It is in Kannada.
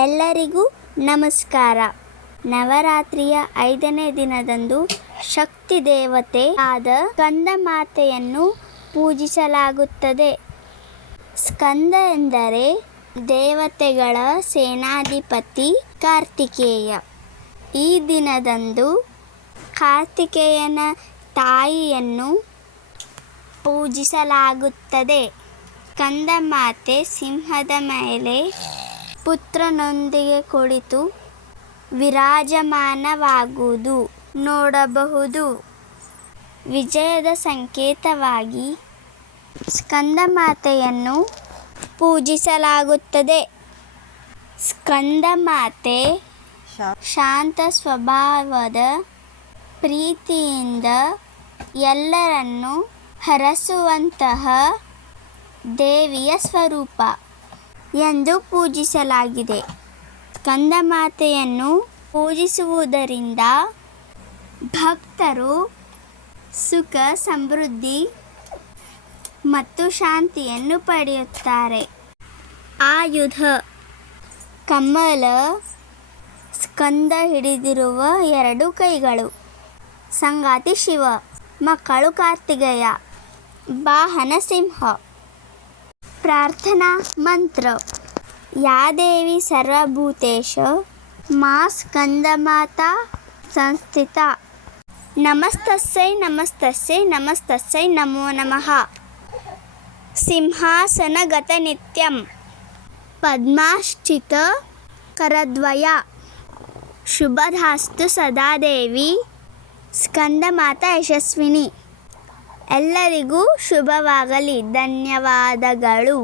ಎಲ್ಲರಿಗೂ ನಮಸ್ಕಾರ. ನವರಾತ್ರಿಯ 5ನೇ ದಿನದಂದು ಶಕ್ತಿ ದೇವತೆ ಆದ ಸ್ಕಂದಮಾತೆಯನ್ನು ಪೂಜಿಸಲಾಗುತ್ತದೆ. ಸ್ಕಂದ ಎಂದರೆ ದೇವತೆಗಳ ಸೇನಾಧಿಪತಿ ಕಾರ್ತಿಕೇಯ. ಈ ದಿನದಂದು ಕಾರ್ತಿಕೇಯನ ತಾಯಿಯನ್ನು ಪೂಜಿಸಲಾಗುತ್ತದೆ. ಸ್ಕಂದಮಾತೆ ಸಿಂಹದ ಮೇಲೆ ಪುತ್ರನೊಂದಿಗೆ ಕುಳಿತು ವಿರಾಜಮಾನವಾಗುವುದು ನೋಡಬಹುದು. ವಿಜಯದ ಸಂಕೇತವಾಗಿ ಸ್ಕಂದಮಾತೆಯನ್ನು ಪೂಜಿಸಲಾಗುತ್ತದೆ. ಸ್ಕಂದಮಾತೆ ಶಾಂತ ಸ್ವಭಾವದ ಪ್ರೀತಿಯಿಂದ ಎಲ್ಲರನ್ನು ಹರಸುವಂತಹ ದೇವಿಯ ಸ್ವರೂಪ ಎಂದು ಪೂಜಿಸಲಾಗಿದೆ. ಸ್ಕಂದಮಾತೆಯನ್ನು ಪೂಜಿಸುವುದರಿಂದ ಭಕ್ತರು ಸುಖ, ಸಮೃದ್ಧಿ ಮತ್ತು ಶಾಂತಿಯನ್ನು ಪಡೆಯುತ್ತಾರೆ. ಆಯುಧ ಕಮಲ, ಸ್ಕಂದ ಹಿಡಿದಿರುವ 2 ಕೈಗಳು, ಸಂಗಾತಿ ಶಿವ, ಮಕ್ಕಳು ಕಾರ್ತಿಕೇಯ, ವಾಹನ ಸಿಂಹ. ಪ್ರಾರ್ಥನಾ ಮಂತ್ರ: ಯಾ ದೇವಿ ಸರ್ವಭೂತೇಷು ಮಾ ಸ್ಕಂದಮಾತಾ ಸಂಸ್ಥಿತಾ ನಮಸ್ತಸ್ಯೈ ನಮಸ್ತಸ್ಯೈ ನಮಸ್ತಸ್ಯೈ ನಮೋ ನಮಃ. ಸಿಂಹಾಸನಗತ ನಿತ್ಯಂ ಪದ್ಮಾಶ್ಚಿತ ಕರದ್ವಯ ಶುಭಧಾಸ್ತು ಸದಾ ದೇವಿ ಸ್ಕಂದಮಾತಾ ಯಶಸ್ವಿನಿ. ಎಲ್ಲರಿಗೂ ಶುಭವಾಗಲಿ. ಧನ್ಯವಾದಗಳು.